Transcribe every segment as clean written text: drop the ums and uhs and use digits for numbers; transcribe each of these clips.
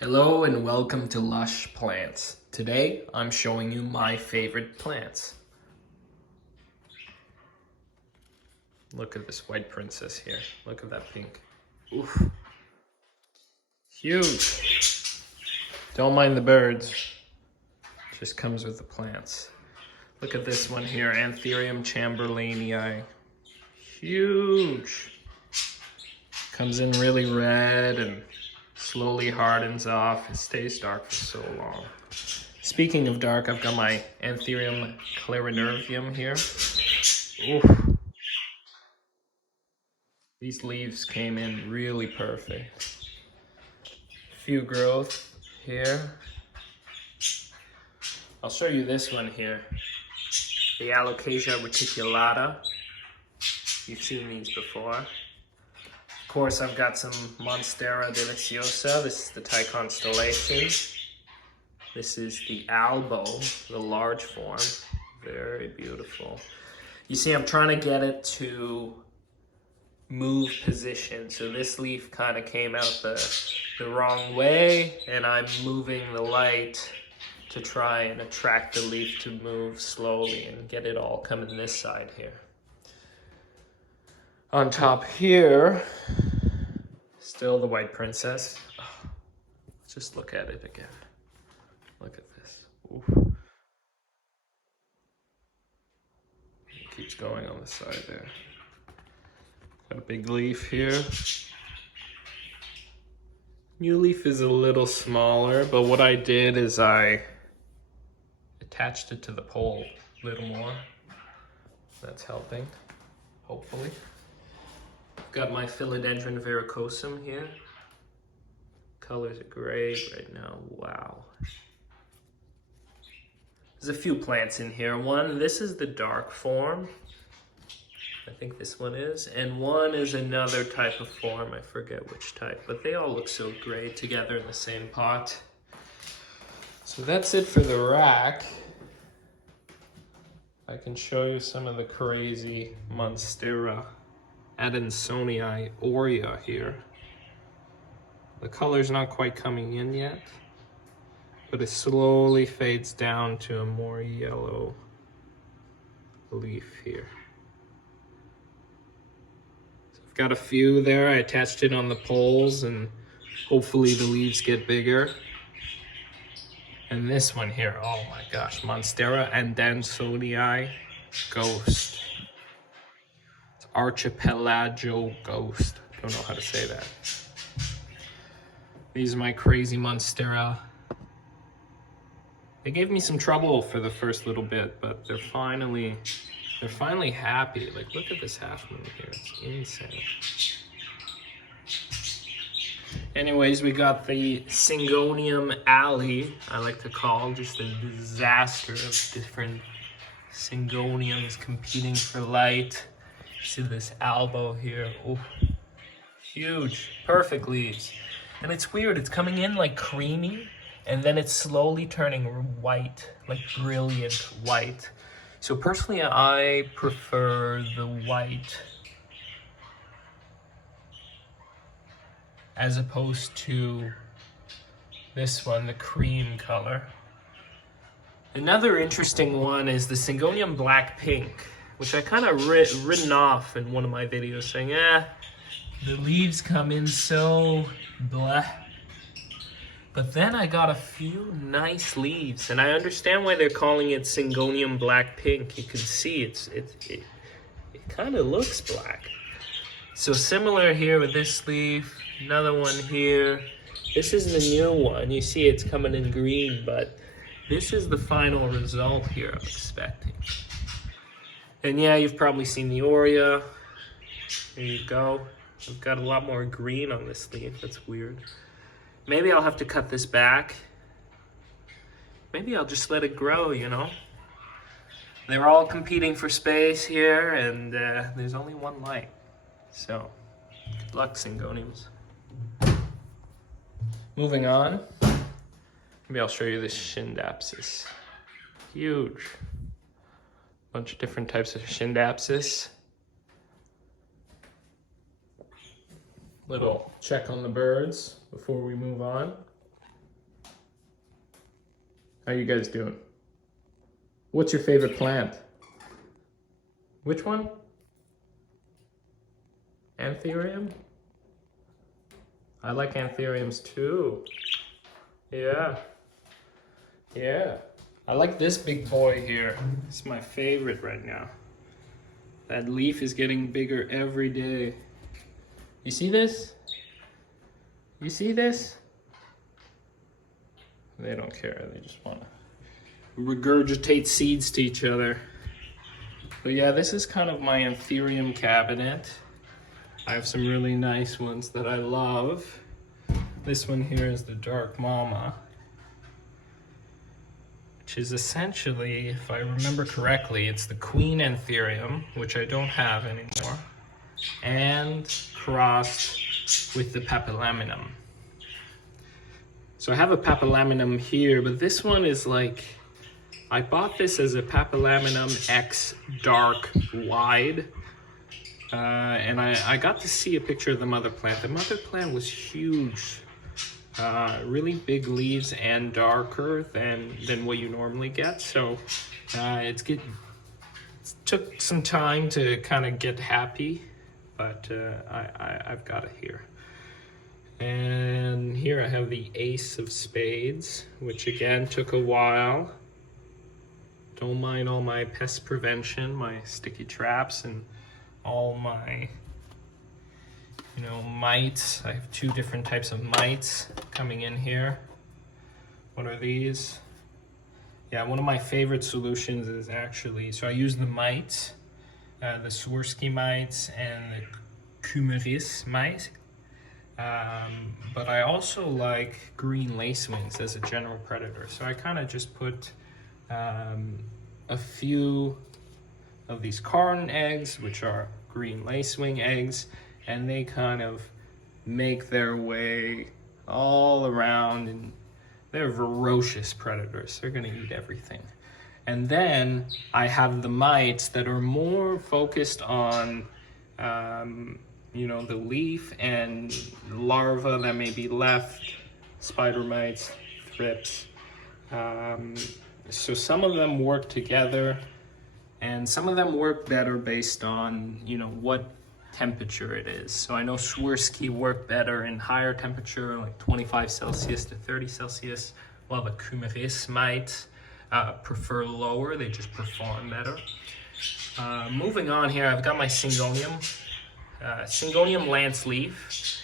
Hello and welcome to Lush Plants. Today I'm showing you my favorite plants. Look at this white princess here. Look at that pink. Oof. Huge. Don't mind the birds. Just comes with the plants. Look at this one here, Antherium chamberlainii. Huge. Comes in really red and slowly hardens off. It stays dark for so long. Speaking of dark, I've got my Antherium Clarinervium here. Oof. These leaves came in really perfect. Few growth here. I'll show you this one here. The Alocasia Reticulata. You've seen these before. Of course, I've got some Monstera Adens. This is the Thai constellation. This is the albo, the large form. Very beautiful. You see, I'm trying to get it to move position. So this leaf kind of came out the wrong way, and I'm moving the light to try and attract the leaf to move slowly and get it all coming this side here. On top here, still the white princess. Oh, just look at it again. Look at this. Ooh. It keeps going on the side there. Got a big leaf here. New leaf is a little smaller, but what I did is I attached it to the pole a little more. That's helping, hopefully. Got my Philodendron verrucosum here. Colors are great right now. Wow. There's a few plants in here. This is the dark form. I think this one is. And one is another type of form. I forget which type, but they all look so great together in the same pot. So that's it for the rack. I can show you some of the crazy Monstera Adensonii aurea here. The color's not quite coming in yet, but it slowly fades down to a more yellow leaf here. So I've got a few there. I attached it on the poles and hopefully the leaves get bigger. And this one here, oh my gosh, Monstera Adensonii Ghost. Archipelago Ghost. Don't know how to say that. These are my crazy Monstera. They gave me some trouble for the first little bit, but they're finally happy. Like, look at this half moon here. It's insane. Anyways, we got the Syngonium alley, I like to call, just a disaster of different Syngoniums competing for light. See this albo here, oh, huge, perfect leaves. And it's weird, it's coming in like creamy, and then it's slowly turning white, like brilliant white. So personally, I prefer the white as opposed to this one, the cream color. Another interesting one is the Syngonium black pink, which I kind of written off in one of my videos saying, the leaves come in so blah. But then I got a few nice leaves, and I understand why they're calling it Syngonium black pink. You can see it kind of looks black. So similar here with this leaf, another one here. This is the new one. You see it's coming in green, but this is the final result here I'm expecting. And yeah, you've probably seen the aurea. There you go. I've got a lot more green on this leaf. That's weird. Maybe I'll have to cut this back. Maybe I'll just let it grow, you know? They're all competing for space here, and there's only one light. So, good luck, Syngoniums. Moving on. Maybe I'll show you this Shindapsis. Huge. Bunch of different types of Shindapsis. Little check on the birds before we move on. How you guys doing? What's your favorite plant? Which one? Anthurium? I like anthuriums too. Yeah. Yeah. I like this big boy here. It's my favorite right now. That leaf is getting bigger every day. You see this? You see this? They don't care. They just want to regurgitate seeds to each other. But yeah, this is kind of my Antherium cabinet. I have some really nice ones that I love. This one here is the Dark Mama, which is essentially, if I remember correctly, it's the Queen Antherium, which I don't have anymore, and crossed with the Papillaminum. So I have a Papillaminum here, but this one is like, I bought this as a Papillaminum X dark wide, and I got to see a picture of the mother plant. The mother plant was huge, really big leaves and darker than what you normally get. So it took some time to kind of get happy, but I've got it here. And here I have the Ace of Spades, which again took a while. Don't mind all my pest prevention, my sticky traps, and all my, mites. I have 2 different types of mites coming in here. What are these? Yeah, one of my favorite solutions is actually, so I use the mites, the Swirsky mites and the Cumaris mites. But I also like green lacewings as a general predator. So I kind of just put a few of these carn eggs, which are green lacewing eggs, and they kind of make their way all around, and they're ferocious predators. They're gonna eat everything. And then I have the mites that are more focused on the leaf and larvae that may be left, spider mites, thrips. So some of them work together, and some of them work better based on, what temperature it is. So I know Swirsky work better in higher temperature, like 25 Celsius to 30 Celsius, while the Cumaris mites prefer lower. They just perform better. Moving on here, I've got my Syngonium. Syngonium lance leaf.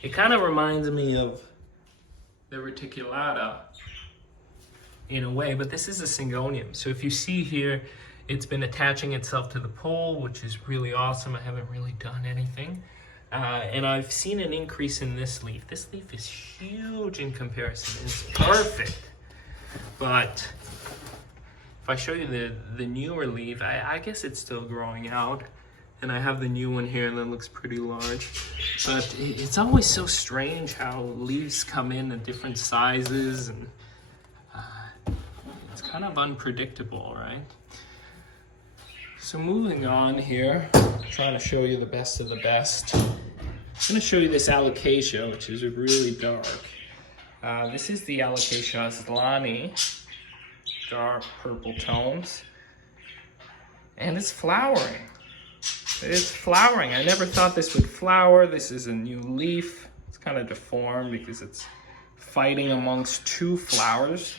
It kind of reminds me of the Reticulata in a way, but this is a Syngonium. So if you see here, it's been attaching itself to the pole, which is really awesome. I haven't really done anything. And I've seen an increase in this leaf. This leaf is huge in comparison. It's perfect. But if I show you the newer leaf, I guess it's still growing out. And I have the new one here that looks pretty large. But it's always so strange how leaves come in different sizes, and it's kind of unpredictable, right? So moving on here, trying to show you the best of the best. I'm going to show you this Alocasia, which is really dark. This is the Alocasia Aztlani, dark purple tones, and it's flowering. It's flowering. I never thought this would flower. This is a new leaf. It's kind of deformed because it's fighting amongst 2 flowers.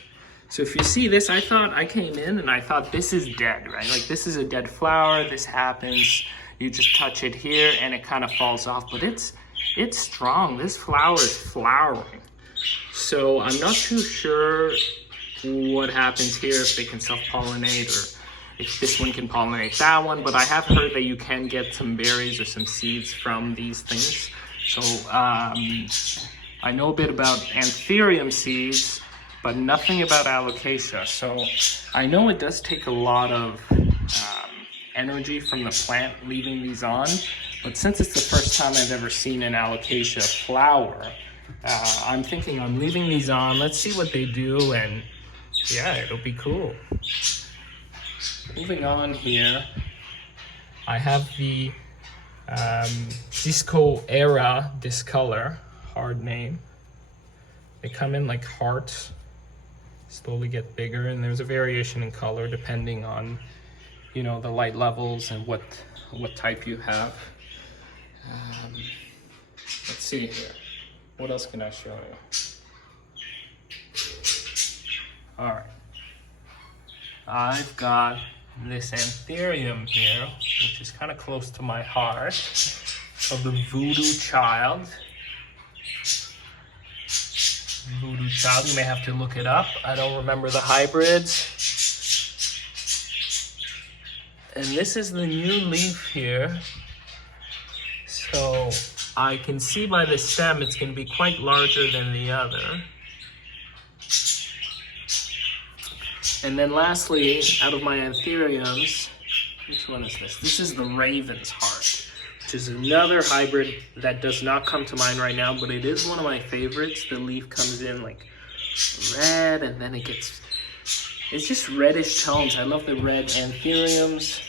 So if you see this, I came in and I thought this is dead, right? Like this is a dead flower. This happens. You just touch it here and it kind of falls off, but it's strong. This flower is flowering. So I'm not too sure what happens here, if they can self-pollinate or if this one can pollinate that one, but I have heard that you can get some berries or some seeds from these things. So I know a bit about Antherium seeds, but nothing about Alocasia. So I know it does take a lot of energy from the plant leaving these on, but since it's the first time I've ever seen an Alocasia flower, I'm thinking I'm leaving these on. Let's see what they do, and yeah, it'll be cool. Moving on here, I have the Disco Era Discolor, hard name, They come in like hearts, slowly get bigger, and there's a variation in color depending on, you know, the light levels and what type you have. Let's see here. What else can I show you? All right. I've got this Antherium here, which is kind of close to my heart, of the voodoo child. Voodoo child, you may have to look it up. I don't remember the hybrids. And this is the new leaf here. So I can see by the stem it's going to be quite larger than the other. And then lastly, out of my Anthuriums, which one is this? This is the Raven's Heart, which is another hybrid that does not come to mind right now, but it is one of my favorites. The leaf comes in like red, and then it's just reddish tones. I love the red Anthuriums,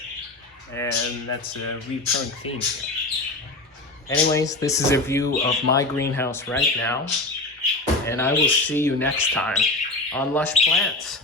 and that's a recurring theme here. Anyways, this is a view of my greenhouse right now, and I will see you next time on Lush Plants.